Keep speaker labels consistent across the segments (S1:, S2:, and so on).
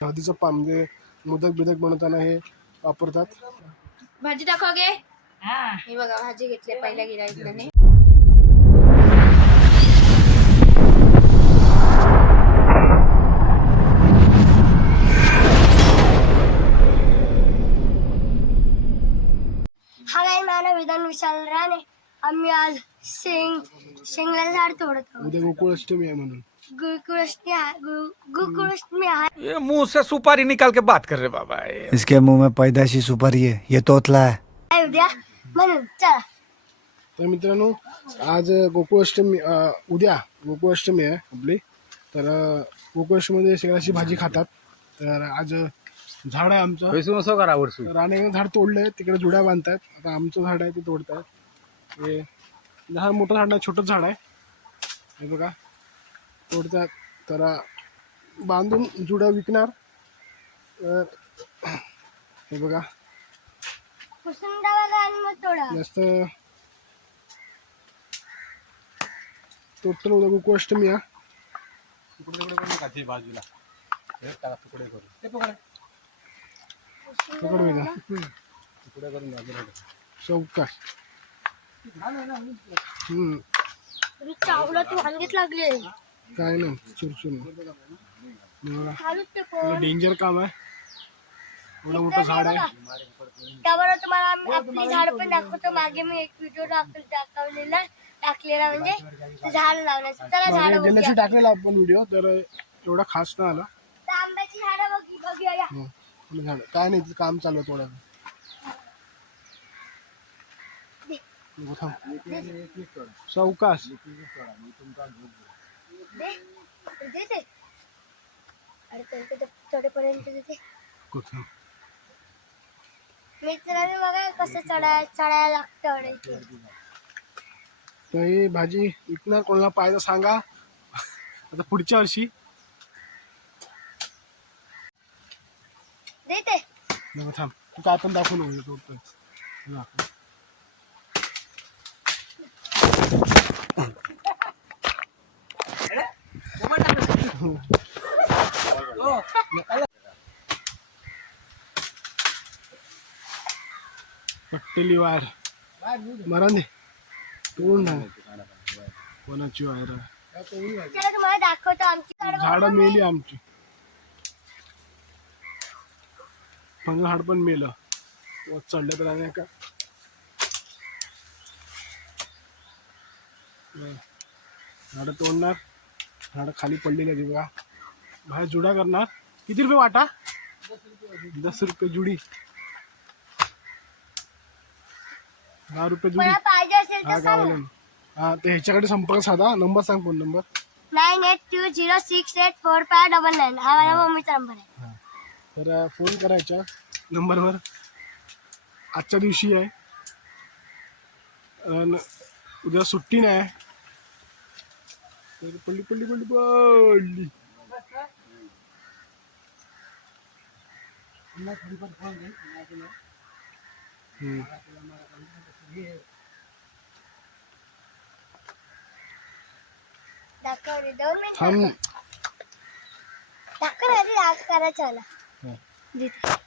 S1: हळदीचं पान म्हणजे मोदक बिदक बनवताना हे वापरतात.
S2: भाजी दाखव गे. हे. बघा भाजी घेतली पहिल्या गिराईकने
S3: हा माझा विधान विशाल राणे. आम्ही आज शेंग शेंगला झाड तोडत आहोत.
S1: उद्या गोकुळाष्टमी आहे म्हणून.
S3: आहे आहे
S4: ये मुंह से सुपारी निकाल के बात कर रहे बाबा ये।
S5: इसके मुंह में पैदाशी सुपारी है ये तोतला है।
S3: आहे उद्या। म्हणून चला।
S1: तर मित्रांनो आज गोकुळाष्टमी अं, उद्या गोकुळाष्टमी आहे आपली. तर अं, गोकुळाष्टमीमध्ये शेंगाची भाजी खातात. तर आज झाड आहे आमचं.
S4: असं करा वर्षी
S1: तर राणे झाड तोडलंय तिकडे जुड्या बांधतायत. आता आमचं झाड आहे ते तोडतायत. हे झाड मोठं झाड नाही छोटं झाड आहे. हे बघा. तोडतात तर बांधून जुड्या विकणार. तर हे बघा. जास्त टोटल गोकुळाष्टमी आहे
S4: बाजूला. तुकडे करून.
S1: तुकडे. विका
S4: तुकडे करून बाजूला
S1: चौकाश. हम्म.
S3: अरे चावला तू वांगीत लागले.
S1: काय नाही चुरचूर डेंजर काम आहे. एवढं मोठं झाड आहे.
S3: त्याबरोबर तुम्हाला आम्ही आपली झाड पण दाखवतो. मागे मी एक व्हिडिओ दाखवलेला टाकलेला म्हणजे झाड लावण्याचं. चला झाड
S1: टाकलेला आपण व्हिडिओ तर एवढा खास नाही आला.
S3: आंब्याची झाडं बघी बघूया. या.
S1: हं, झाड. काय नाही काम चालू आहे थोडं. नको
S3: अरे देते
S1: कुठं?
S3: मित्रांनो बघा कसं चढाय चढायला लागतं अडायची
S1: तर ही भाजी विकणार कोणाला पाहायचं सांगा. आता पुढच्या वर्षी.
S3: दे ते.
S1: नको थांब. तू काय पण दाखवू नको पट्टेली वायर. मरण दे. तोड ना कोणाची वायर
S3: चला तुम्हाला दाखवतो आमची झाडं
S1: मेली आमची. पंग झाड पण मेलं. वर चढलं तर आणि का झाडं तोडणार. झाडं खाली पडलेली आहे बघा. बाहेर जुडा करणार. किती रुपये वाटा? दस रुपये जुडी. दहा रुपये जुडी. हा गावाला हा ते ह्याच्याकडे संपर्क साधा. नंबर सांग phone number.
S3: Nine eight two zero six eight four five double nine. हा माझ्या मम्मीचा नंबर आहे.
S1: तर फोन करायच्या नंबरवर. आजच्या दिवशी आहे. अन उद्या सुट्टी नाही. पडली पडली पडली पडली थांब हा.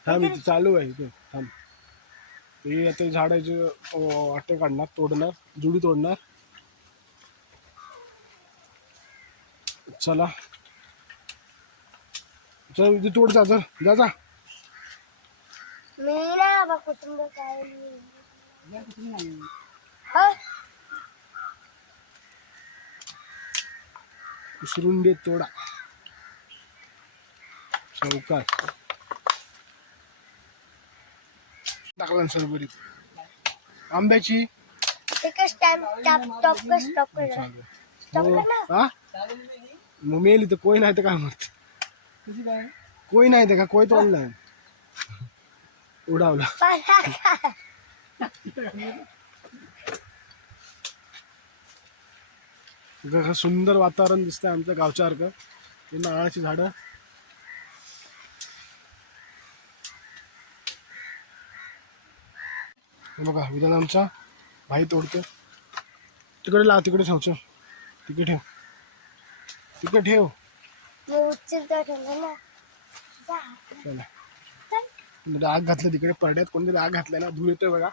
S1: थांब इथे चालू आहे इथे. थांब. हे आता झाडाचे वाटे काढणार तोडणार जुडी तोडणार. चला. चल इथे तोड जा चल जा जा.
S3: मी ना बाबा कुटुंब काय हो?
S1: उसरून दे तोडा. चौकात. टाकला सरबरीत आंब्याची.
S3: एकच टाइम टॉप टॉप कर स्टॉप कर जरा. स्टॉप
S1: हो. मग मेली तर कोई नाही तर काय म्हणत? कोई नाही तर का कोई तोडलाय उडावला. सुंदर वातावरण दिसतंय आमच्या गावच्यासारखं हे नारळाची झाडं. बघा विधान आमचा भाई तोडतो तिकडे लाव तिकडे ठेवचं तिकडे ठेव. तिकडे ठेव. चला. आग घातलं तिकडे? परड्यात कोणतरी आग ना? धूर येतोय बघा.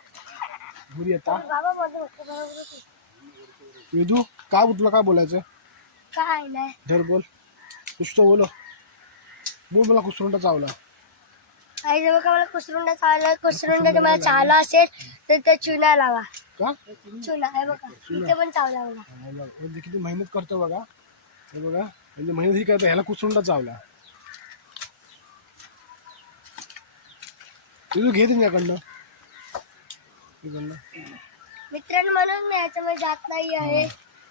S1: धूर येता. वेदू का तुला काय बोलायचं?
S3: काय नाही.
S1: धर बोल. नुसतं बोल. बोल मला कुसरुंडा चावला.
S3: आई जवळ का मला कुसरुंडा चावला. कुसरुंडा तुम्हाला चावला. असेल तर ते चुना लावा.
S1: का?
S3: चुना आहे बघा. इथे पण चावला मला.
S1: बघ, किती मेहनत करतो बघा. हे बघा म्हणजे मेहनत ही करतो ह्याला कुसरुंडा चावला वेदू घे तुझ्याकडनं.
S3: मित्रांनो म्हणून मी याच्यामध्ये जात नाही आहे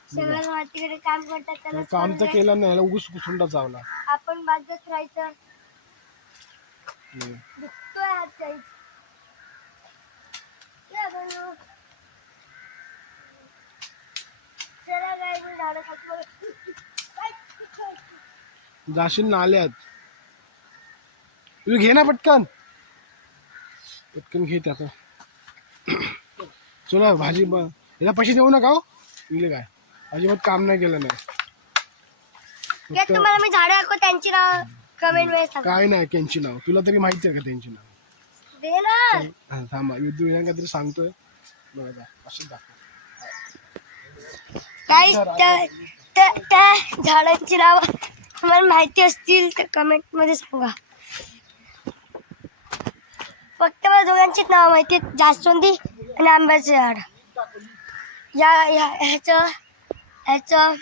S3: सगळं मातीकडे काम करतात त्याला
S1: काम तर केलं नाही ह्याला कुसरुंडा चावला
S3: आपण बाजूत राहायचं. दुखतोय हात जाईल चला काय मी झाडं. काय?
S1: जाशील नाल्यात तू घे ना पटकन. पटकन घे आता चला भाजी याला पैसे देऊ नका हो. इले काय? अजिबात काम नाही केलं नाही.
S3: तुम्हाला मी झाडं दाखव त्यांची नाव कमेंट
S1: काय नाही त्यांची नाव. तुला तरी माहिती आहे का त्यांची नाव?
S3: दे ना.
S1: थांबा. युद्ध विधान काहीतरी सांगतोय. बघा जा, असंच दाखव.
S3: काही त्या त्या- झाडांची नाव तुम्हाला माहिती असतील तर कमेंटमध्ये सांगा. फक्त मला दोघांचीच नाव माहिती आहेत. जास्वंदी आणि आंब्याचं झाड. या या ह्याचं ह्याचं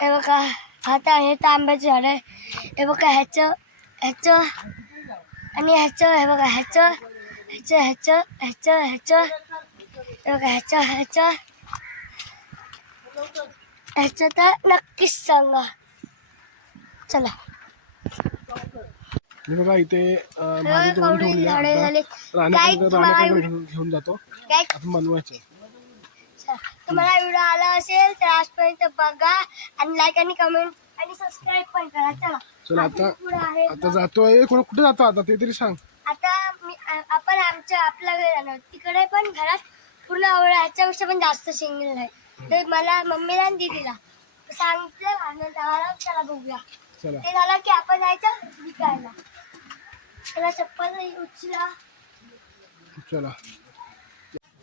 S3: हे बघा आता हे तर आंब्याचं झाड आहे. हे बघा ह्याचं ह्याचं आणि ह्याचं हे बघा ह्याचं ह्याचं ह्याचं ह्याचं ह्याचं हे बघा ह्याचं ह्याचं ह्याचं तर नक्कीच सांगा. चला.
S1: मी बघा इथे अं, ठेवली
S3: झाडे झाले
S1: घेऊन जातो.
S3: काय?
S1: आपण बनवायचं.
S3: तुम्हाला व्हिडिओ आला असेल तर आजपर्यंत बघा आणि लाईक आणि कमेंट आणि सबस्क्राईब पण करा. चला.
S1: चला आता
S3: पुढे आहे
S1: आता जातोय. कुठे कुठे जातो आता? ते तरी सांग.
S3: आता मी आ- आपण आमच्या आपल्या घरी जाणार तिकडे पण घरात पूर्ण आवड ह्याच्यापेक्षा पण जास्त सिंगल आहे. तर मला मम्मीला आणि दीदीला सांगितलं आनंद आम्हाला चला बघूया.
S1: चला.
S3: ते झालं की आपण जायचं विकायला. त्याला चप्पल उचला.
S1: चला.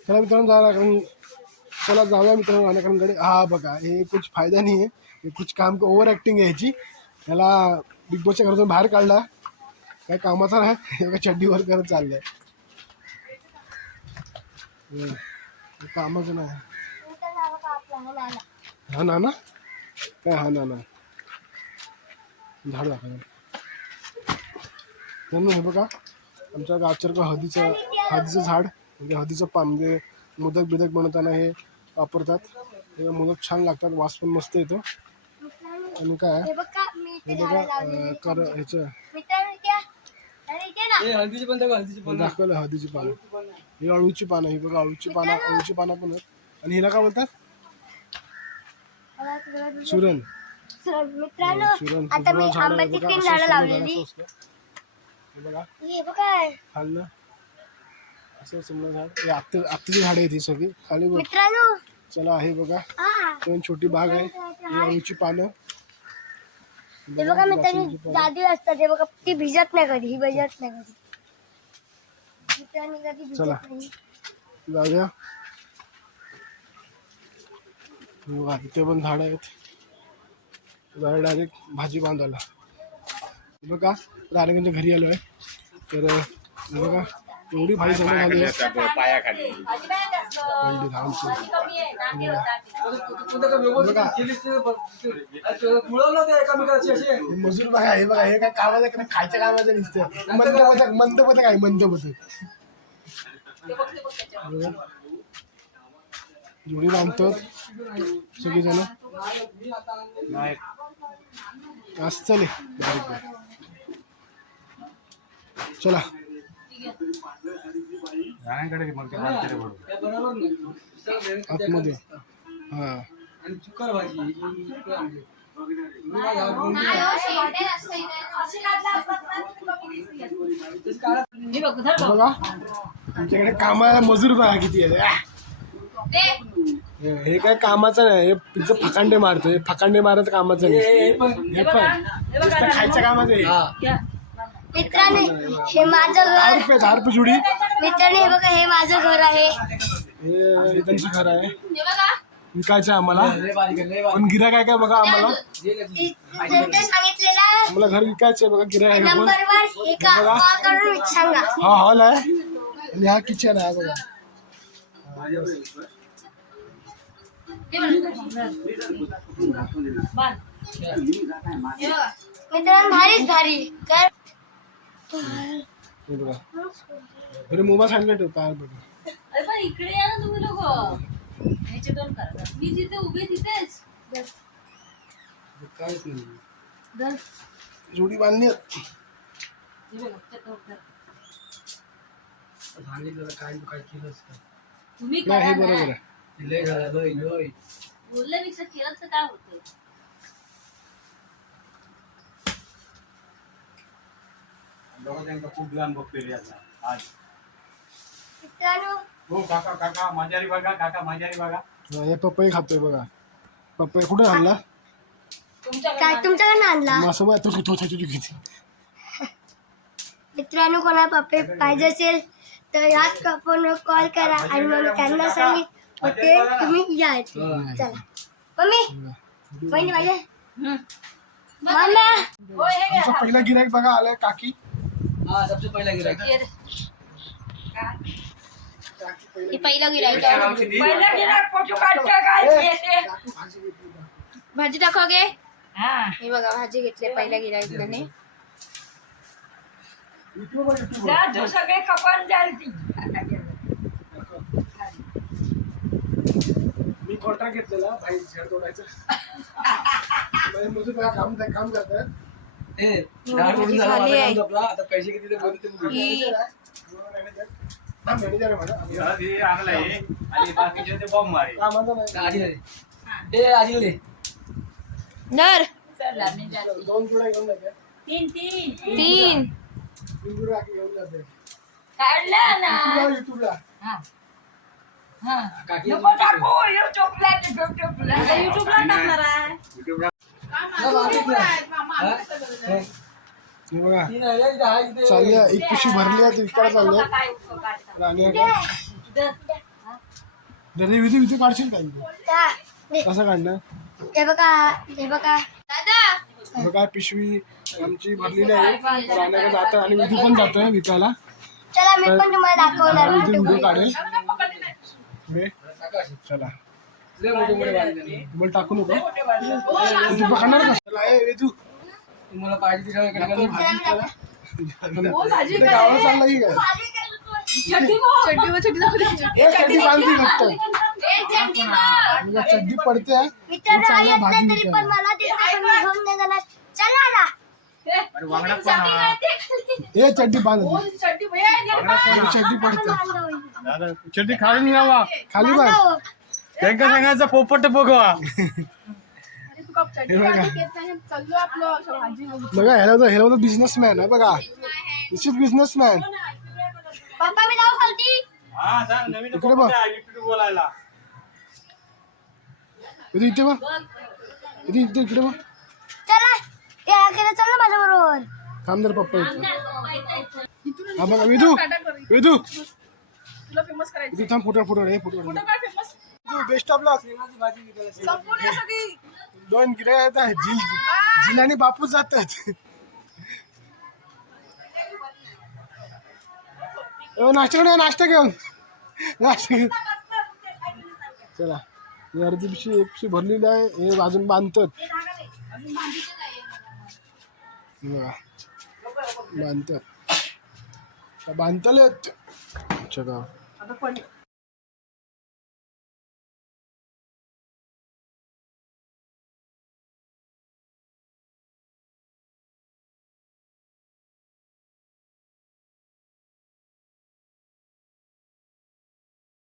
S1: चला मित्रांनो जा कारण चला जाऊया मित्रांनो राण्याकडे हा बघा हे कुछ फायदा नाही आहे. हे कुछ काम का ओव्हर ॲक्टिंग आहे ह्याची याला बिग बॉसच्या घरातून बाहेर काढला. काय कामाचा नाही. बघा चड्डीवर करत चाललंय. कामाचं नाही
S3: नंतर नाव का आपला हा नाना.
S1: हा नाना काय हा नाना? झाड दाखवा त्यांना हे बघा आमच्या गावच्या हळदीचं हळदीचं झाड म्हणजे हळदीचं पान म्हणजे मोदक बिदक बनवताना हे वापरतात. हे मोदक छान लागतात वास पण मस्त येतो. आणि काय?
S3: हे बघा
S1: हे कर ह्याचं. दाखवलं हळदीची पानं. ही अळूची पानं ही बघा अळूची पानं अळूची पानं पण आहेत. आणि हिला काय बोलतात? सुरण
S3: मित्रांनो आता मी आंब्याची तीन झाडं लावलेली.
S1: हे बघा.
S3: हे बघा.
S1: खाल्लं असं समजा झाड. आत्ता आत्ताची झाडं आहेत ही सगळी. खाली बघ.
S3: मित्रांनो.
S1: चला हे बघा. दोन छोटी बाग आहे. ही पानं.
S3: बघा मित्रांनो जादू असतात. हे बघा ती भिजत नाही कधी. ही भिजत नाही कधी. मित्रांनी कधी
S1: चला.
S3: भिजत नाही.
S1: जाऊया. इथे पण झाड आहेत. झाड डायरेक्ट भाजी बांधायला. हे बघा राणेगंच्या घरी आलो आहे तर हे बघा एवढी भाजी जमा झाली. आहे मजूर बघा हे बघा हे काय कामाचं काय खायच्या कामाचं दिसतं मंद पथक मंद पथक आहे मंद पथक. जोडी बांधतो सगळीजण? असं चले. चला. आतमध्ये. हा. बघा आमच्याकडे कामाला मजूर बघा किती आह! हे हे काय कामाचं नाही हे पिझ्झा फकांडे मारतो हे फकांडे मारत कामाचं नाही. हे पण. नुसतं खायच्या कामाचं आहे.
S3: मित्रांनो हे माझं
S1: दहा
S3: घर
S1: रुपये दहा रुपये जुडी.
S3: मित्रांनो हे बघा हे माझं घर आहे.
S1: हे त्यांचं घर आहे.
S2: हे बघा.
S1: विकायचं आहे आम्हाला. पण गिरा काय काय बघा आम्हाला?
S3: सांगितलेला
S1: आम्हाला घर विकायचं आहे बघा गिरा आहे पण.
S3: नंबर वर हे का कॉल करून सांगा.
S1: हा हॉल आहे. आणि हा किचन आहे बघा.
S2: हे
S3: भारीच भारी. कर.
S1: मोबाईल सांगितलं ठेव काय
S6: अरे पण इकडे या ना तुम्ही लोक. ह्याचे दोन करा. मी जिथे उभी तिथेच.
S1: काहीच नाही.
S6: धर.
S1: जोडी बांधली.
S6: तुम्ही ना.
S1: बरोबर आहे
S6: बोलल्यापेक्षा केलं तर काय होतं
S4: खूप लहान बघतोय आता आज
S3: मित्रांनो
S4: हो काका काका माजारी बघा काका माजारी बघा
S1: हा, पपई खातोय बघा. पपई कुठे आणला?
S3: काय तुमच्याकडे आणला?
S1: असं बघा तो तो- तो- तो- तो- तो-
S3: मित्रांनो कोणाला पप्पे पाहिजे असेल तर याच फोनवर कॉल करा आणि मग त्यांना सांगित ते तुम्ही या इथे. चला. मम्मी बहिणी पाहिजे मम्मी
S1: आमचा पहिला गिराईक बघा आलाय काकी.
S2: हे पहिलं गिरायक भाजी दाखवगे हे. बघा भाजी घेतली पहिल्या गिरायकाने
S6: सगळे कपान जाईल ती.
S1: कॉन्ट्रॅक्ट घेतलेला भाई झाड तोडायचं. म्हणजे मजूर बघा काम काम करतात.
S2: भाजी झाली आहे.
S1: हा मॅनेजर आहे. माझा
S4: घरात हे आणलंय. आणि बाकीचे ते बॉम्ब मारे
S1: कामाचा नाही.
S2: नर.
S6: चला मी जाते.
S1: दोन जुड्या घेऊन जाते.
S6: तीन तीन.
S2: तीन.
S1: तीन घेऊन जाते.
S6: काढला ना.
S1: युट्यूबला
S6: हा. हा. नको टाकू. युट्यूबला युट्यूबला युट्यूबला टाकणार आहे.
S1: हे? बघा. चालल्या एक पिशी भरली आहे
S6: काढता?
S1: आणि आता जरी विधी विधी काढशील काय? कसं काढणार?
S3: हे बघा हे बघा.
S2: दादा.
S1: बघा पिशवी आमची भरलेली आहे. राहण्याकडे जातं आणि विधी पण जातोय विकायला.
S3: चला मी पण तुम्हाला दाखवणार
S1: विधी व्हिडिओ काढेल. बे, चला. बोल टाकू नको. तू पकडणार का? चला ए वेदू
S7: तुम्हाला पाहिजे
S1: गावाला चालला की काय? चड्डी पडते ए चड्डी बांध. चड्डी पडते.
S4: चड्डी खाली यावा
S1: खाली बांध
S4: त्यांका सांगायचं पोपट बघवा
S1: हे बघा. बघा. ह्याला तर ह्याला बिझनेसमॅन आहे बघा. दिस इज बिझनेसमॅन
S4: हा
S1: इकडे बघ. इथे इथे बघ. इथे इथे इकडे बघ.
S3: चला माझ्या बरोबर
S1: थांब जर पप्पा हा बघा विधू. विधू. इथे थांब फुटर फुटर हे फुटर बेस्ट ऑफ लक दोन गिरे आहेत झिल झिल आणि बापूस जातात. नाश्ता घेऊन या, नाश्ता घेऊन. नाश्ता घेऊन. चला. ही अर्धी पिशी एक पिशी भरलेली आहे. हे अजून बांधतात. बघा. बांधतात. बांधताले अच्छा का